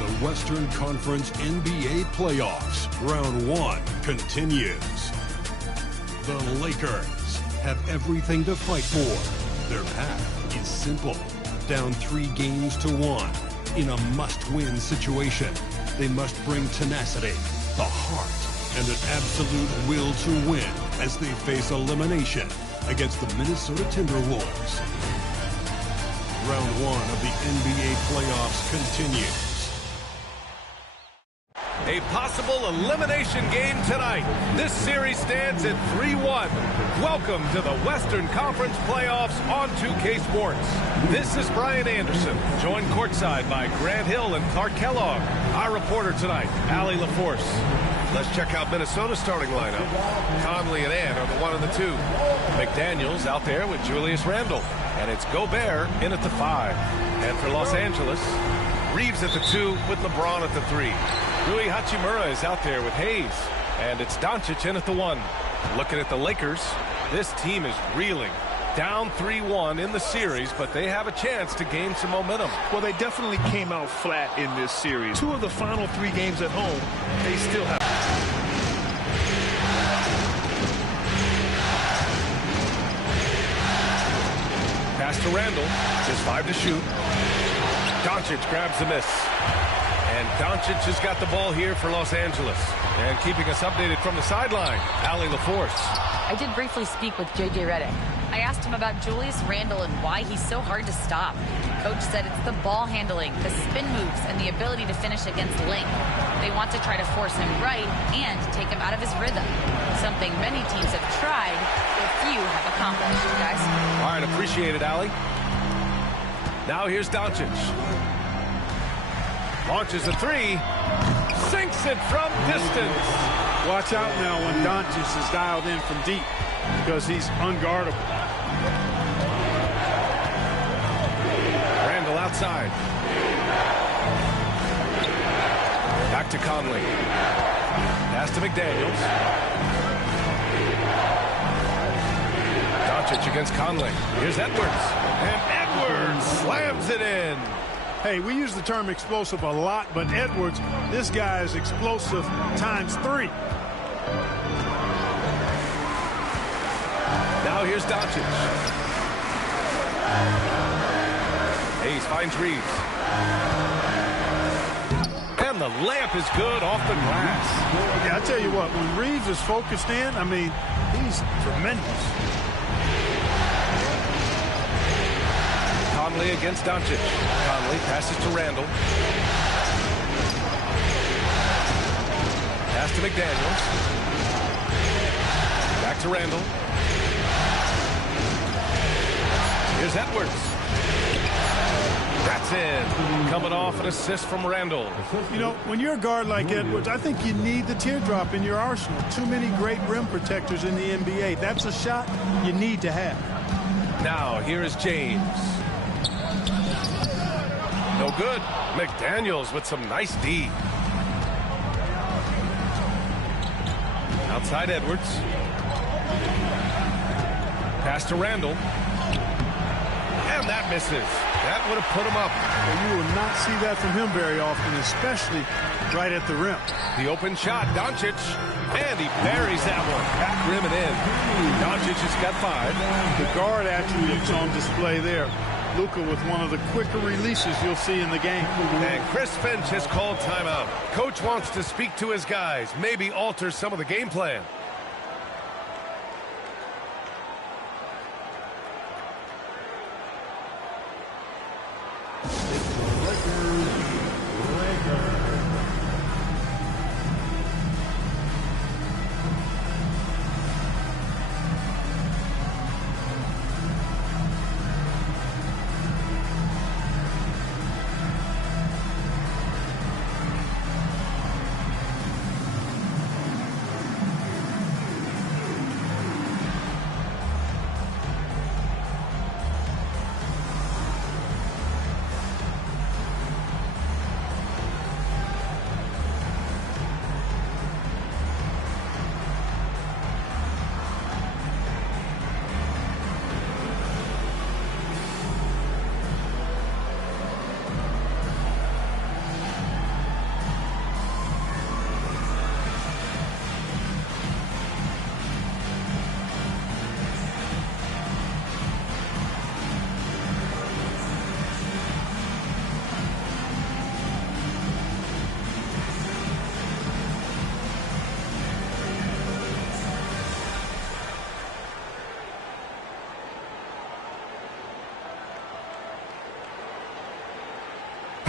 The Western Conference NBA Playoffs, Round 1 continues. The Lakers have everything to fight for. Their path is simple. Down 3 games to 1. In a must-win situation, they must bring tenacity, the heart, and an absolute will to win as they face elimination against the Minnesota Timberwolves. Round 1 of the NBA Playoffs continues. A possible elimination game tonight. This series stands at 3-1. Welcome to the Western Conference Playoffs on 2K Sports. This is Brian Anderson, joined courtside by Grant Hill and Clark Kellogg. Our reporter tonight, Allie LaForce. Let's check out Minnesota's starting lineup. Conley and Ant are the 1 and the 2. McDaniels out there with Julius Randle. And it's Gobert in at the 5. And for Los Angeles, Reeves at the 2 with LeBron at the 3. Rui Hachimura is out there with Hayes. And it's Doncic in at the 1. Looking at the Lakers, this team is reeling. Down 3-1 in the series, but they have a chance to gain some momentum. Well, they definitely came out flat in this series. 2 of the final 3 games at home, they still have. Pass to Randle. Just 5 to shoot. Doncic grabs the miss. And Doncic has got the ball here for Los Angeles. And keeping us updated from the sideline, Allie LaForce. I did briefly speak with J.J. Redick. I asked him about Julius Randle and why he's so hard to stop. Coach said it's the ball handling, the spin moves, and the ability to finish against length. They want to try to force him right and take him out of his rhythm. Something many teams have tried, but few have accomplished, guys. All right, appreciate it, Allie. Now here's Doncic. Launches a 3. Sinks it from distance. Watch out now when Doncic is dialed in from deep because he's unguardable. Randle outside. Back to Conley. Pass to McDaniels. Doncic against Conley. Here's Edwards. And Edwards slams it in. Hey, we use the term explosive a lot, but Edwards, this guy is explosive times 3. Now here's Doncic. Hayes finds Reeves. And the layup is good off the glass. Yeah, I tell you what, when Reeves is focused in, I mean, he's tremendous. Conley against Doncic. Conley passes to Randle. Pass to McDaniels. Back to Randle. Here's Edwards. That's in. Coming off an assist from Randle. You know, when you're a guard like Edwards, I think you need the teardrop in your arsenal. Too many great rim protectors in the NBA. That's a shot you need to have. Now, here is James. No good. McDaniels with some nice D. Outside Edwards. Pass to Randle. And that misses. That would have put him up. Well, you will not see that from him very often, especially right at the rim. The open shot, Doncic. And he buries that one. Back rim and in. Doncic has got 5. The guard attributes on display there. Luka with one of the quicker releases you'll see in the game. And Chris Finch has called timeout. Coach wants to speak to his guys, maybe alter some of the game plan.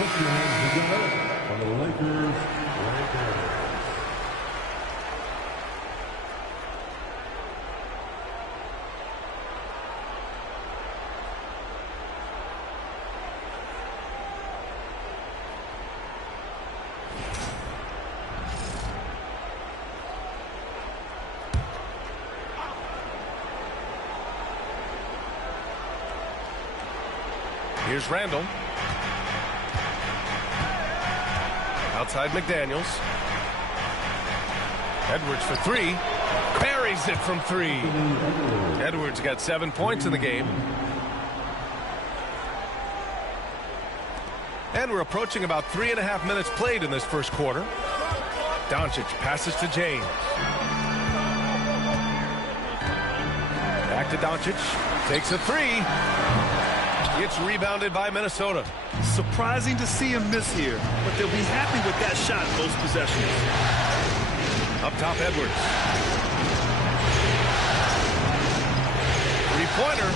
Put your hands together for the Lakers. Here's Randall. Outside McDaniels. Edwards for three. Buries it from three. Edwards got 7 points in the game. And we're approaching about 3.5 minutes played in this first quarter. Doncic passes to James. Back to Doncic. Takes a three. It's rebounded by Minnesota. Surprising to see him miss here, but they'll be happy with that shot most possessions. Up top, Edwards. Three-pointer.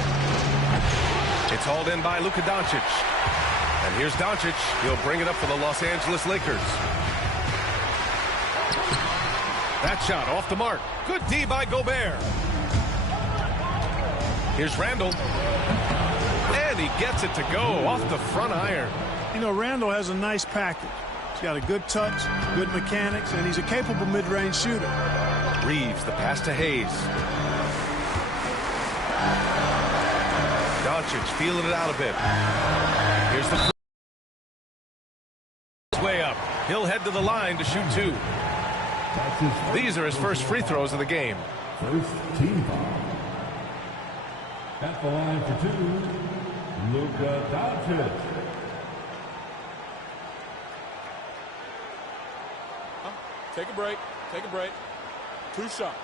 It's hauled in by Luka Doncic. And here's Doncic. He'll bring it up for the Los Angeles Lakers. That shot off the mark. Good D by Gobert. Here's Randall. And he gets it to go off the front iron. You know, Randall has a nice package. He's got a good touch, good mechanics, and he's a capable mid-range shooter. Reeves, the pass to Hayes. Doncic feeling it out a bit. Here's the way up. He'll head to the line to shoot two. These are his first free throws of the game. First team foul. At the line for two, Luka Doncic. Take a break. Take a break. 2 shots.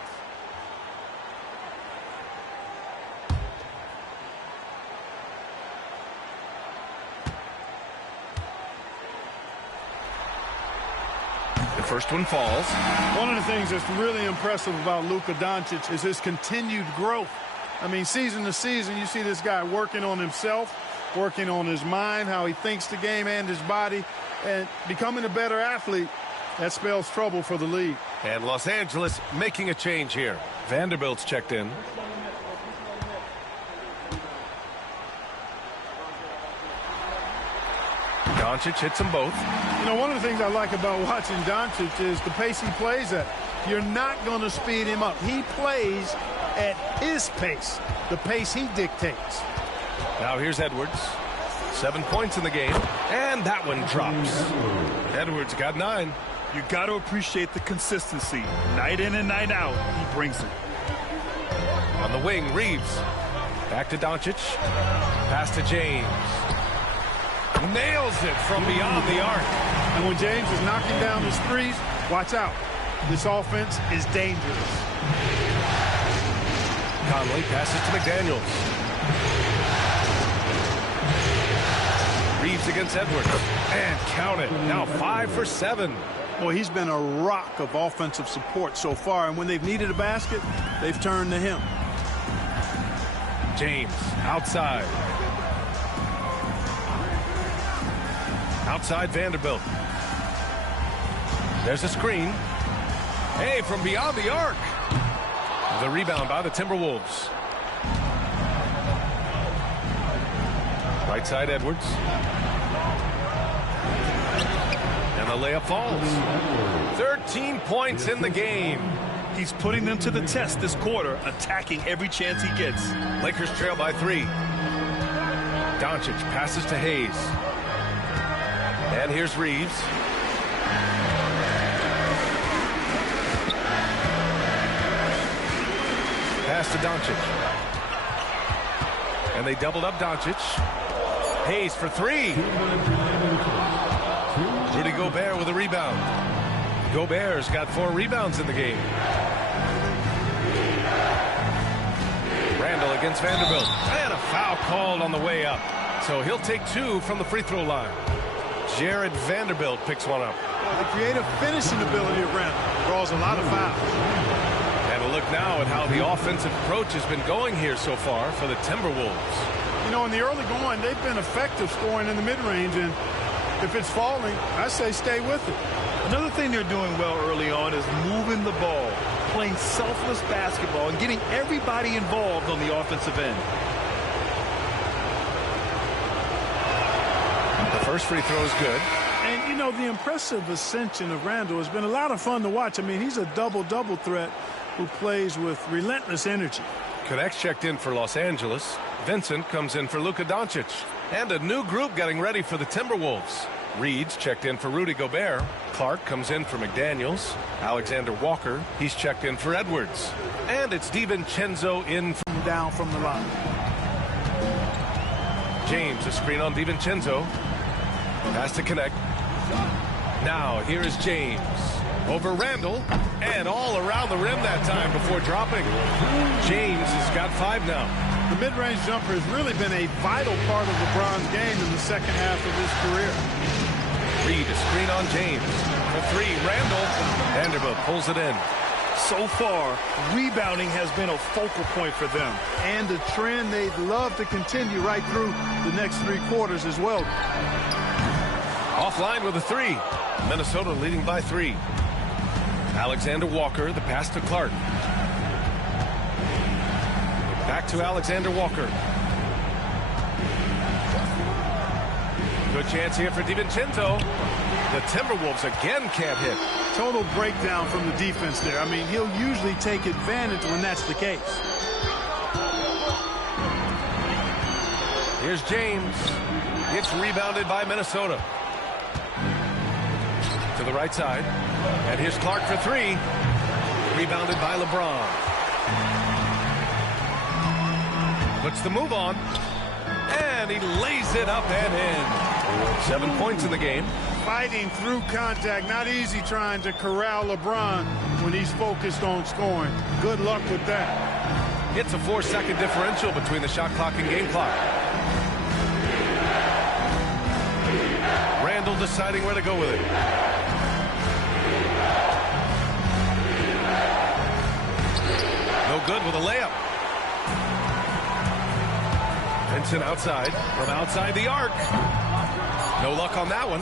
The first one falls. One of the things that's really impressive about Luka Doncic is his continued growth. I mean, season to season, you see this guy working on himself, working on his mind, how he thinks the game and his body, and becoming a better athlete. That spells trouble for the league. And Los Angeles making a change here. Vanderbilt's checked in. Doncic hits them both. You know, one of the things I like about watching Doncic is the pace he plays at. You're not going to speed him up. He plays at his pace, the pace he dictates. Now here's Edwards. 7 points in the game, and that one drops. Edwards got 9. You got to appreciate the consistency. Night in and night out, he brings it. On the wing, Reeves. Back to Doncic. Pass to James. Nails it from beyond the arc. And when James is knocking down his threes, watch out. This offense is dangerous. Conley passes to McDaniels. Reeves against Edwards. And count it. Now 5 for 7. Boy, he's been a rock of offensive support so far, and when they've needed a basket, they've turned to him. James outside. Outside Vanderbilt. There's a screen. Hey, from beyond the arc. The rebound by the Timberwolves. Right side Edwards. And the layup falls. 13 points in the game. He's putting them to the test this quarter, attacking every chance he gets. Lakers trail by 3. Doncic passes to Hayes. And here's Reeves. Pass to Doncic. And they doubled up Doncic. Hayes for 3. Rudy Gobert with a rebound. Gobert's got 4 rebounds in the game. Randall against Vanderbilt. And a foul called on the way up. So he'll take 2 from the free throw line. Jared Vanderbilt picks one up. The creative finishing ability of Randall draws a lot of fouls. And a look now at how the offensive approach has been going here so far for the Timberwolves. You know, in the early going, they've been effective scoring in the mid-range, and If it's falling, I say stay with it. Another thing they're doing well early on is moving the ball, playing selfless basketball, and getting everybody involved on the offensive end. The first free throw is good. And, you know, the impressive ascension of Randall has been a lot of fun to watch. I mean, he's a double-double threat who plays with relentless energy. Connects checked in for Los Angeles. Vincent comes in for Luka Doncic. And a new group getting ready for the Timberwolves. Reed's checked in for Rudy Gobert. Clark comes in for McDaniels. Alexander Walker, he's checked in for Edwards. And it's DiVincenzo in down from the line. James, a screen on DiVincenzo. Has to connect. Now, here is James. Over Randall. And all around the rim that time before dropping. James has got 5 now. The mid-range jumper has really been a vital part of LeBron's game in the second half of his career. Reed, a screen on James. For 3, Randall. Vanderbilt pulls it in. So far, rebounding has been a focal point for them. And a trend they'd love to continue right through the next 3 quarters as well. Offline with a 3. Minnesota leading by 3. Alexander Walker, the pass to Clark. Back to Alexander Walker. Good chance here for DiVincenzo. The Timberwolves again can't hit. Total breakdown from the defense there. I mean, he'll usually take advantage when that's the case. Here's James. It's rebounded by Minnesota. To the right side. And here's Clark for 3. Rebounded by LeBron. Puts the move on. And he lays it up and in. 7 points in the game. Fighting through contact. Not easy trying to corral LeBron when he's focused on scoring. Good luck with that. It's a 4-second differential between the shot clock and game clock. Randall deciding where to go with it. No good with a layup. Vincent outside, from outside the arc. No luck on that one.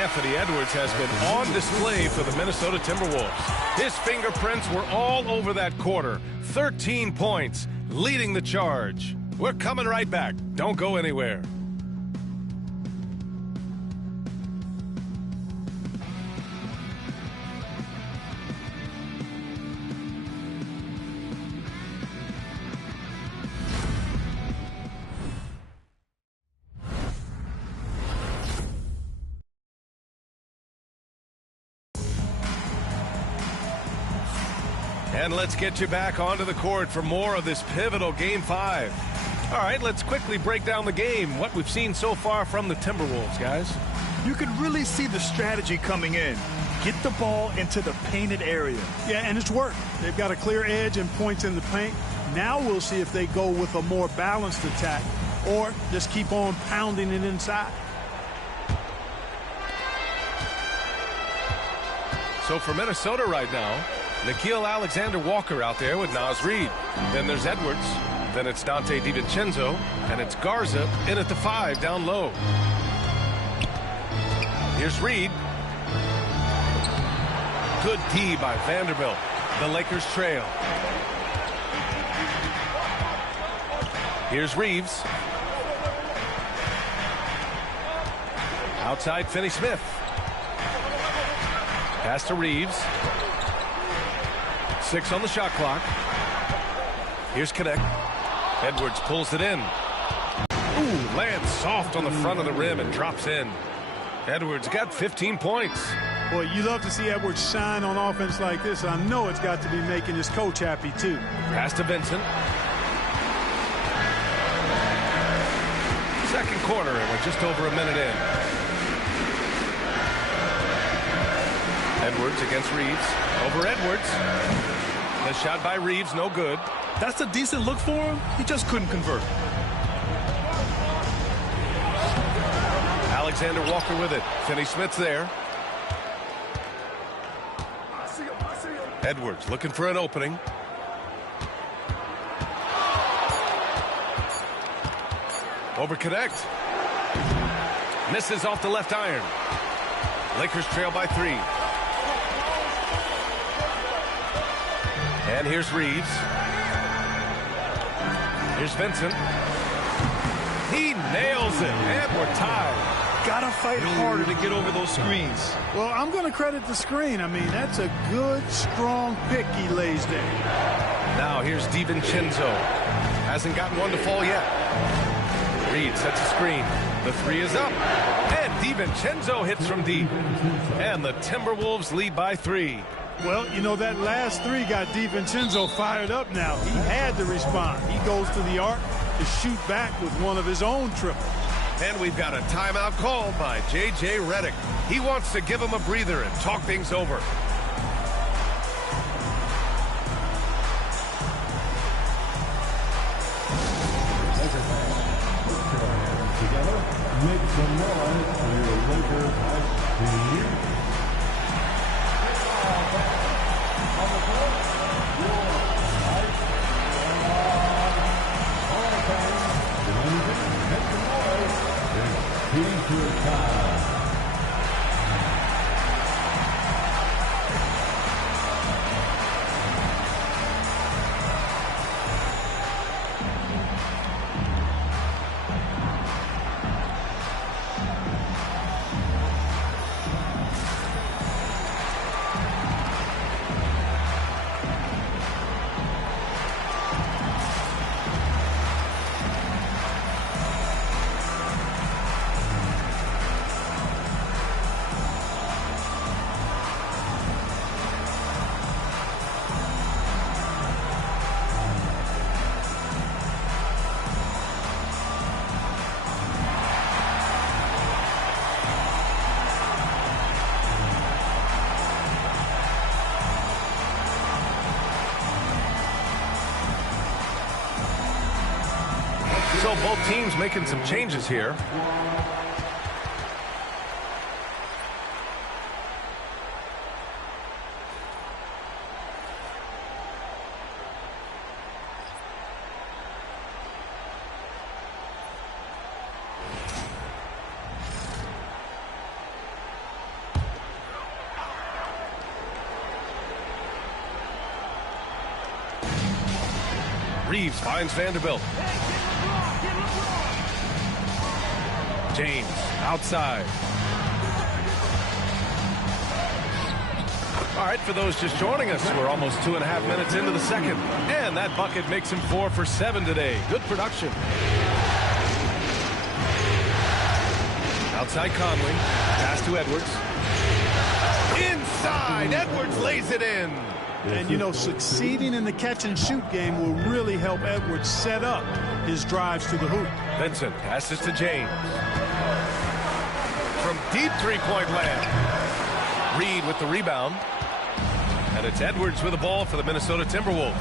Anthony Edwards has been on display for the Minnesota Timberwolves. His fingerprints were all over that quarter. 13 points, leading the charge. We're coming right back. Don't go anywhere. And let's get you back onto the court for more of this pivotal Game 5. All right, let's quickly break down the game, what we've seen so far from the Timberwolves, guys. You can really see the strategy coming in. Get the ball into the painted area. Yeah, and it's worked. They've got a clear edge and points in the paint. Now we'll see if they go with a more balanced attack or just keep on pounding it inside. So for Minnesota right now, Nickeil Alexander-Walker out there with Naz Reid. Then there's Edwards. Then it's Dante DiVincenzo. And it's Garza in at the 5 down low. Here's Reid. Good D by Vanderbilt. The Lakers trail. Here's Reeves. Outside Finney-Smith. Pass to Reeves. 6 on the shot clock. Here's Connect. Edwards pulls it in. Ooh, lands soft on the front of the rim and drops in. Edwards got 15 points. Boy, you love to see Edwards shine on offense like this. I know it's got to be making his coach happy, too. Pass to Vincent. Second quarter, and we're just over a minute in. Edwards against Reeves. Over Edwards. The shot by Reeves, no good. That's a decent look for him. He just couldn't convert. Alexander Walker with it. Finney-Smith's there. Edwards looking for an opening. Over Connect. Misses off the left iron. Lakers trail by 3. And here's Reeves. Here's Vincent. He nails it, and we're tied. Gotta fight harder to get over those screens. Well, I'm going to credit the screen. I mean, that's a good, strong pick he lays there. Now here's DiVincenzo. Hasn't gotten one to fall yet. Reed sets a screen. The 3 is up. And DiVincenzo hits from deep. And the Timberwolves lead by 3. Well, you know, that last 3 got DiVincenzo fired up now. He had to respond. He goes to the arc to shoot back with one of his own triples. And we've got a timeout called by J.J. Redick. He wants to give him a breather and talk things over. Together, make some noise for your Lakers team. On the court, your right, all the fans, make some noise. It's T-shirt time. So both teams making some changes here. Reeves finds Vanderbilt. James outside. All right, for those just joining us, we're almost 2.5 minutes into the second. And that bucket makes him 4 for 7 today. Good production. Outside Conley. Pass to Edwards. Inside. Edwards lays it in. And, you know, succeeding in the catch-and-shoot game will really help Edwards set up his drives to the hoop. Vincent passes to James. From deep three-point land. Reed with the rebound. And it's Edwards with the ball for the Minnesota Timberwolves.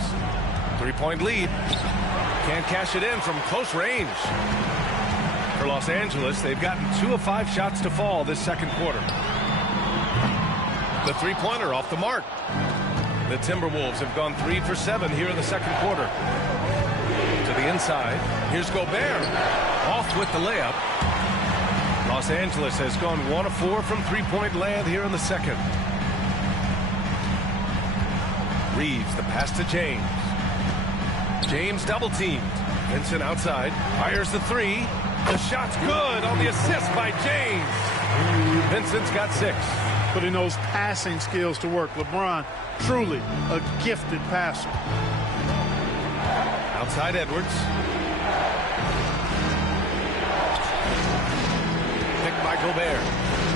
3-point lead. Can't cash it in from close range. For Los Angeles, they've gotten 2 of 5 shots to fall this second quarter. The three-pointer off the mark. The Timberwolves have gone 3 for 7 here in the second quarter. To the inside. Here's Gobert. Off with the layup. Los Angeles has gone 1 of 4 from three-point land here in the second. Reeves, the pass to James. James double-teamed. Vincent outside. Fires the 3. The shot's good on the assist by James. Vincent's got 6. Putting those passing skills to work. LeBron, truly a gifted passer. Outside Edwards. Picked by Gobert.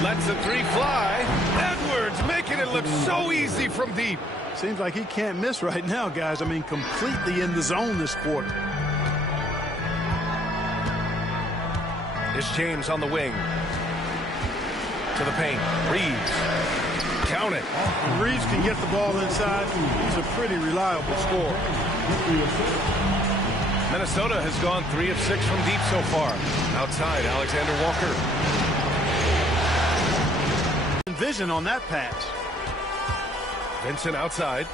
Lets the 3 fly. Edwards making it look so easy from deep. Seems like he can't miss right now, guys. I mean, completely in the zone this quarter. Here's James on the wing. To the paint. Reeves. Count it. When Reeves can get the ball inside, he's a pretty reliable scorer. Minnesota has gone 3 of 6 from deep so far. Outside, Alexander Walker. Vision on that pass. Vincent outside.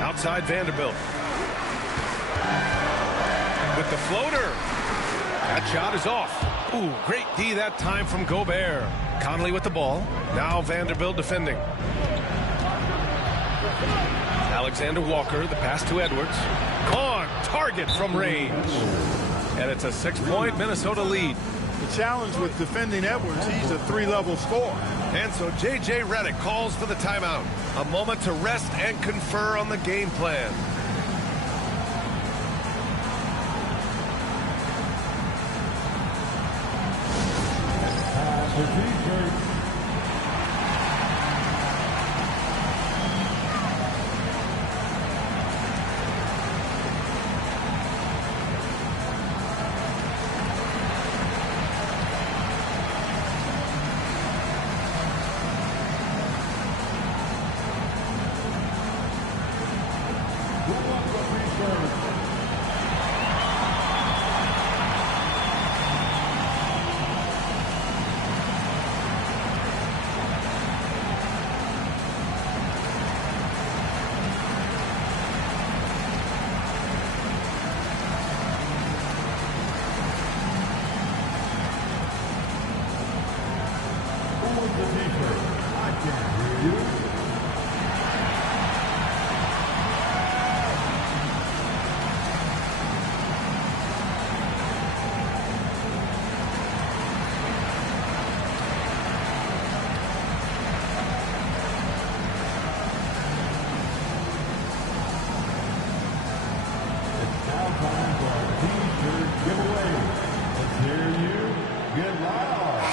Outside Vanderbilt. With the floater. That shot is off. Ooh, great D that time from Gobert. Conley with the ball. Now Vanderbilt defending. Alexander Walker, the pass to Edwards. On target from range. And it's a 6-point Minnesota lead. The challenge with defending Edwards, he's a 3-level scorer. And so J.J. Redick calls for the timeout. A moment to rest and confer on the game plan.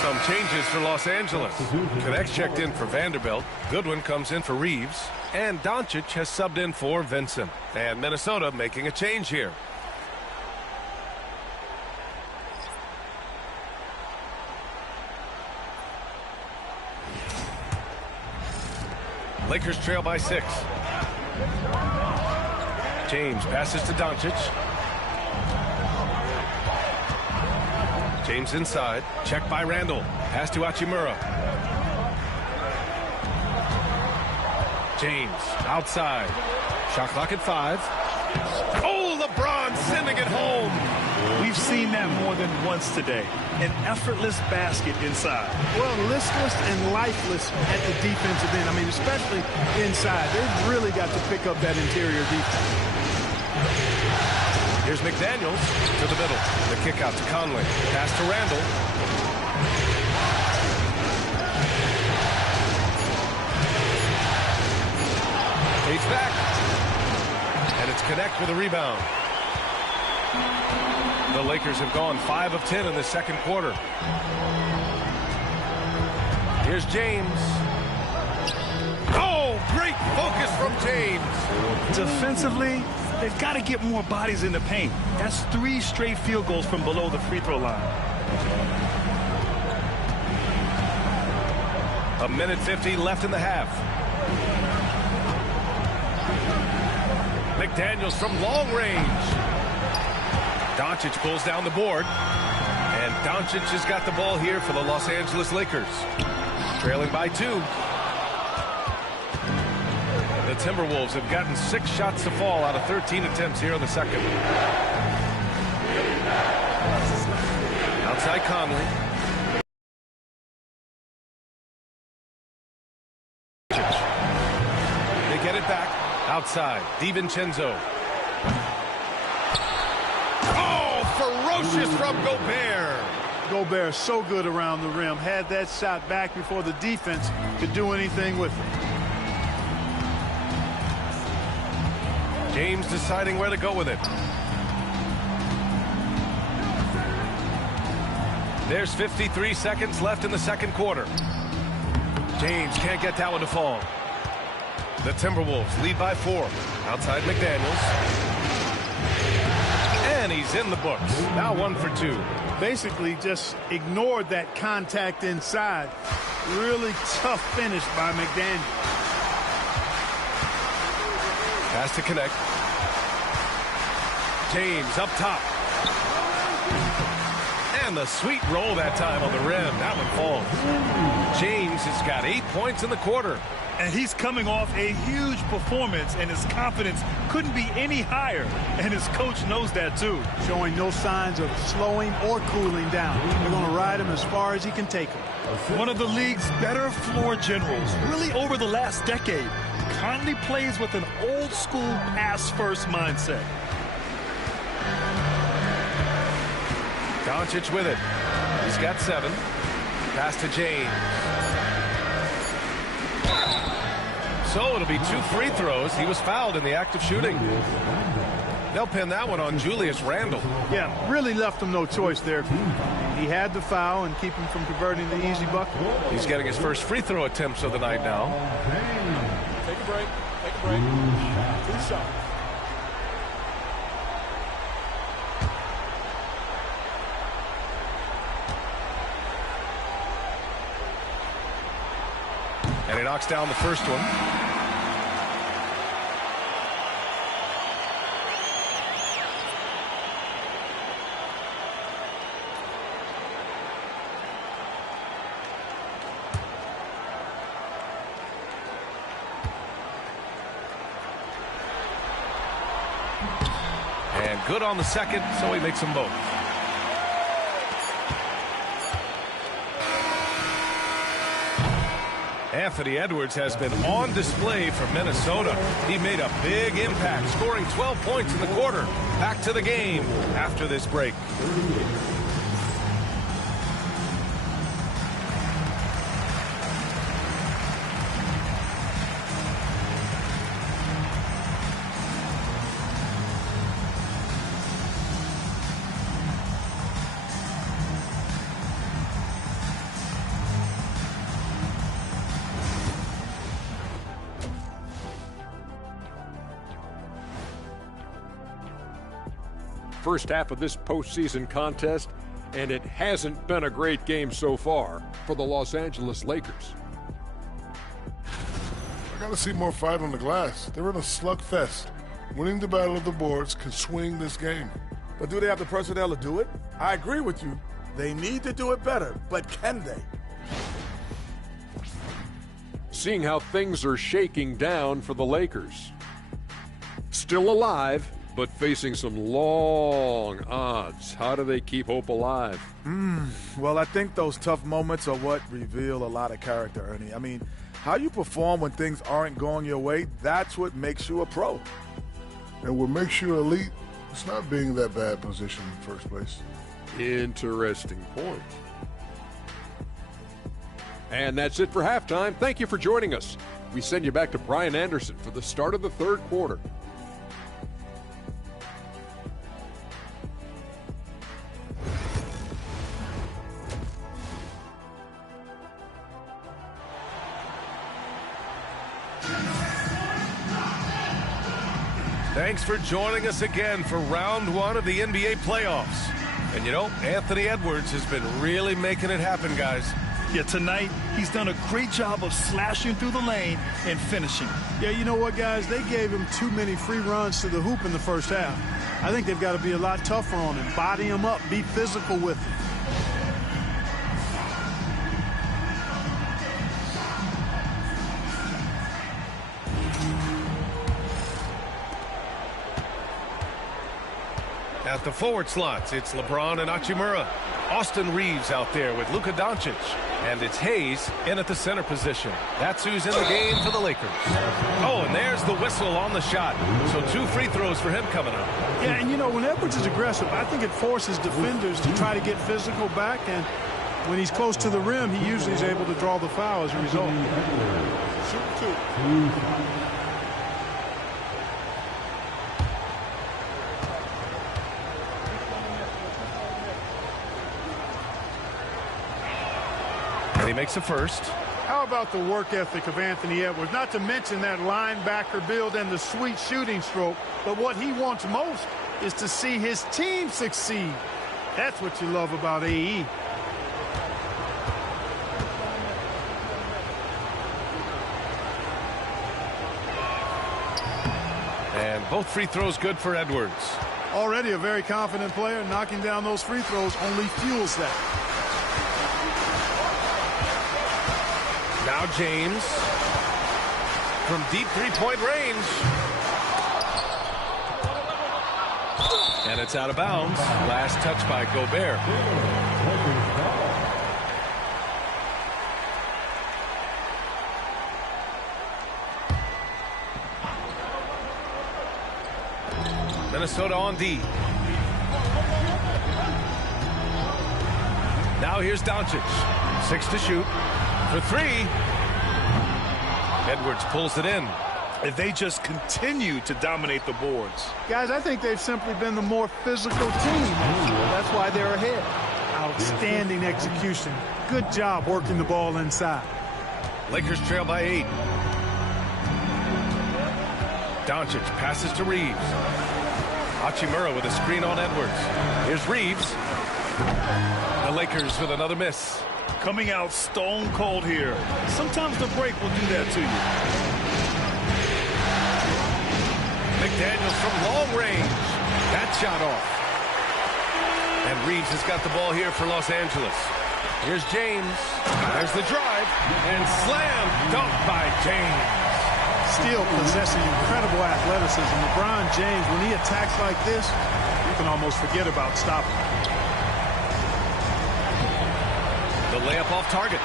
Some changes for Los Angeles. Connect checked in for Vanderbilt. Goodwin comes in for Reeves. And Doncic has subbed in for Vincent. And Minnesota making a change here. Lakers trail by 6. James passes to Doncic. James inside. Check by Randall. Pass to Hachimura. James outside. Shot clock at 5. Oh, LeBron sending it home. We've seen that more than once today. An effortless basket inside. Well, listless and lifeless at the defensive end. I mean, especially inside. They've really got to pick up that interior defense. Here's McDaniels to the middle. The kick out to Conley. Pass to Randall. Fades back. And it's Connect with a rebound. The Lakers have gone 5 of 10 in the second quarter. Here's James. Oh, great focus from James. Defensively, they've got to get more bodies in the paint. That's 3 straight field goals from below the free throw line. A minute 50 left in the half. McDaniels from long range. Doncic pulls down the board. And Doncic has got the ball here for the Los Angeles Lakers. Trailing by 2. The Timberwolves have gotten 6 shots to fall out of 13 attempts here in the second. Outside Conley. They get it back. Outside. DiVincenzo. Oh, ferocious from Gobert. Gobert so good around the rim. Had that shot back before the defense could do anything with it. James deciding where to go with it. There's 53 seconds left in the second quarter. James can't get that one to fall. The Timberwolves lead by 4. Outside McDaniels. And he's in the books. Now 1 for 2. Basically just ignored that contact inside. Really tough finish by McDaniels. Pass to Connect. James up top. And the sweet roll that time on the rim. That one falls. James has got 8 points in the quarter. And he's coming off a huge performance, and his confidence couldn't be any higher. And his coach knows that, too. Showing no signs of slowing or cooling down. They're going to ride him as far as he can take him. One of the league's better floor generals, really over the last decade. Currently plays with an old-school pass-first mindset. Doncic with it. He's got 7. Pass to James. So it'll be 2 free throws. He was fouled in the act of shooting. They'll pin that one on Julius Randle. Yeah, really left him no choice there. He had the foul and keep him from converting the easy bucket. He's getting his first free throw attempts of the night now. Take a break. Take a break. 2 shots. And he knocks down the first one. And good on the second, so he makes them both. Anthony Edwards has been on display for Minnesota. He made a big impact, scoring 12 points in the quarter. Back to the game after this break. First half of this postseason contest, and it hasn't been a great game so far for the Los Angeles Lakers. I got to see more fight on the glass. They're in a slugfest. Winning the battle of the boards can swing this game. But do they have the personnel to do it? I agree with you. They need to do it better, but can they? Seeing how things are shaking down for the Lakers. Still alive, but facing some long odds. How do they keep hope alive? Well, I think those tough moments are what reveal a lot of character, Ernie. I mean, how you perform when things aren't going your way, that's what makes you a pro. And what makes you elite, it's not being that bad position in the first place. Interesting point. And that's it for halftime. Thank you for joining us. We send you back to Brian Anderson for the start of the third quarter. Thanks for joining us again for round 1 of the NBA playoffs. And you know, Anthony Edwards has been really making it happen, guys. Yeah, tonight he's done a great job of slashing through the lane and finishing. Yeah, you know what, guys? They gave him too many free runs to the hoop in the first half. I think they've got to be a lot tougher on him. Body him up. Be physical with him. At the forward slots, it's LeBron and Hachimura. Austin Reeves out there with Luka Doncic. And it's Hayes in at the center position. That's who's in the game for the Lakers. Oh, and there's the whistle on the shot. So 2 free throws for him coming up. Yeah, and you know, when Edwards is aggressive, I think it forces defenders to try to get physical back. And when he's close to the rim, he usually is able to draw the foul as a result. Shoot 2. He makes a first. How about the work ethic of Anthony Edwards? Not to mention that linebacker build and the sweet shooting stroke. But what he wants most is to see his team succeed. That's what you love about AE. And both free throws good for Edwards. Already a very confident player. Knocking down those free throws only fuels that. Now James from deep three-point range. And it's out of bounds. Last touch by Gobert. Minnesota on D. Now here's Doncic. 6 to shoot. For 3. Edwards pulls it in. If they just continue to dominate the boards. Guys, I think they've simply been the more physical team. That's why they're ahead. Outstanding execution. Good job working the ball inside. Lakers trail by 8. Doncic passes to Reeves. Hachimura with a screen on Edwards. Here's Reeves. The Lakers with another miss. Coming out stone cold here. Sometimes the break will do that to you. McDaniels from long range. That shot off. And Reeves has got the ball here for Los Angeles. Here's James. There's the drive. And slam dunk by James. Still possessing incredible athleticism. LeBron James, when he attacks like this, you can almost forget about stopping. The layup off target.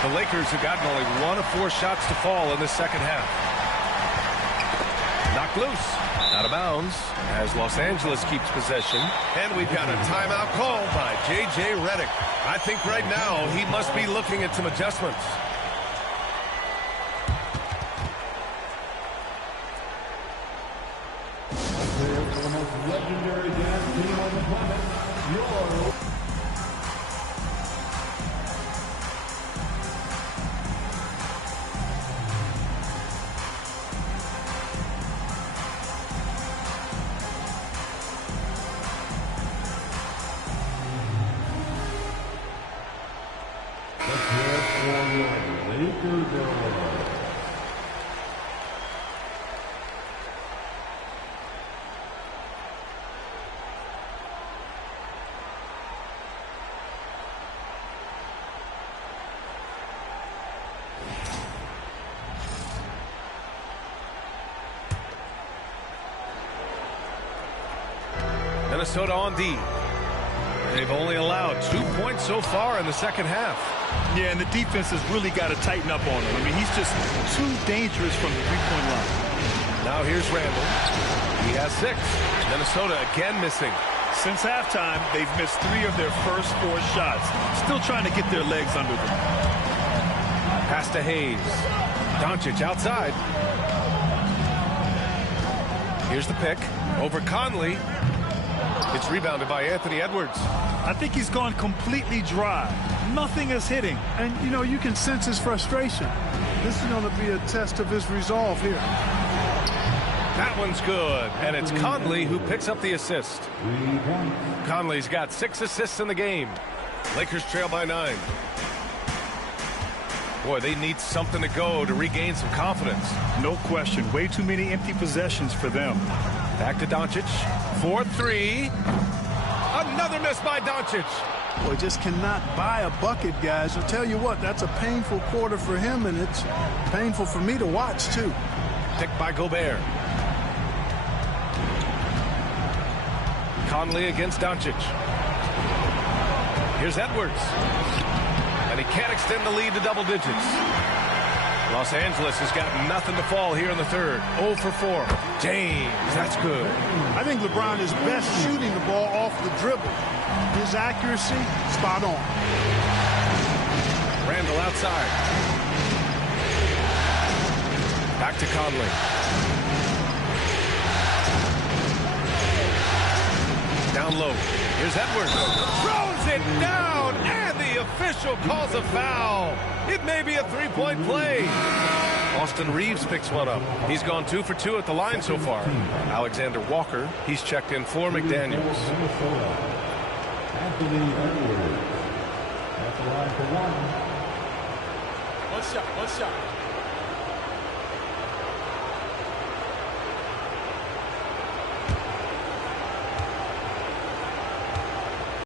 The Lakers have gotten only 1 of 4 shots to fall in the second half. Knocked loose. Out of bounds as Los Angeles keeps possession. And we've got a timeout called by J.J. Redick. I think right now he must be looking at some adjustments. Legendary dance team on the planet, your Minnesota on D. They've only allowed 2 points so far in the second half. Yeah, and the defense has really got to tighten up on him. I mean, he's just too dangerous from the three-point line. Now here's Randall. He has 6. Minnesota again missing. Since halftime, they've missed 3 of their first 4 shots. Still trying to get their legs under them. Pass to Hayes. Doncic outside. Here's the pick. Over Conley. It's rebounded by Anthony Edwards. I think he's gone completely dry. Nothing is hitting. And, you know, you can sense his frustration. This is going to be a test of his resolve here. That one's good. And it's Conley who picks up the assist. Conley's got 6 assists in the game. Lakers trail by 9. Boy, they need something to go to regain some confidence. No question. Way too many empty possessions for them. Back to Doncic. 4-3. Another miss by Doncic. Boy, just cannot buy a bucket, guys. I'll tell you what, that's a painful quarter for him, and it's painful for me to watch, too. Picked by Gobert. Conley against Doncic. Here's Edwards. And he can't extend the lead to double digits. Los Angeles has got nothing to fall here in the third. 0 for 4. James, that's good. I think LeBron is best shooting the ball off the dribble. His accuracy, spot on. Randall outside. Back to Conley. Down low. Here's Edwards. Throws it down, and the official calls a foul. It may be a three-point play. Austin Reeves picks one up. He's gone 2 for 2 at the line so far. Alexander Walker, he's checked in for McDaniels. Anthony Edwards. That's the line for 1. One shot.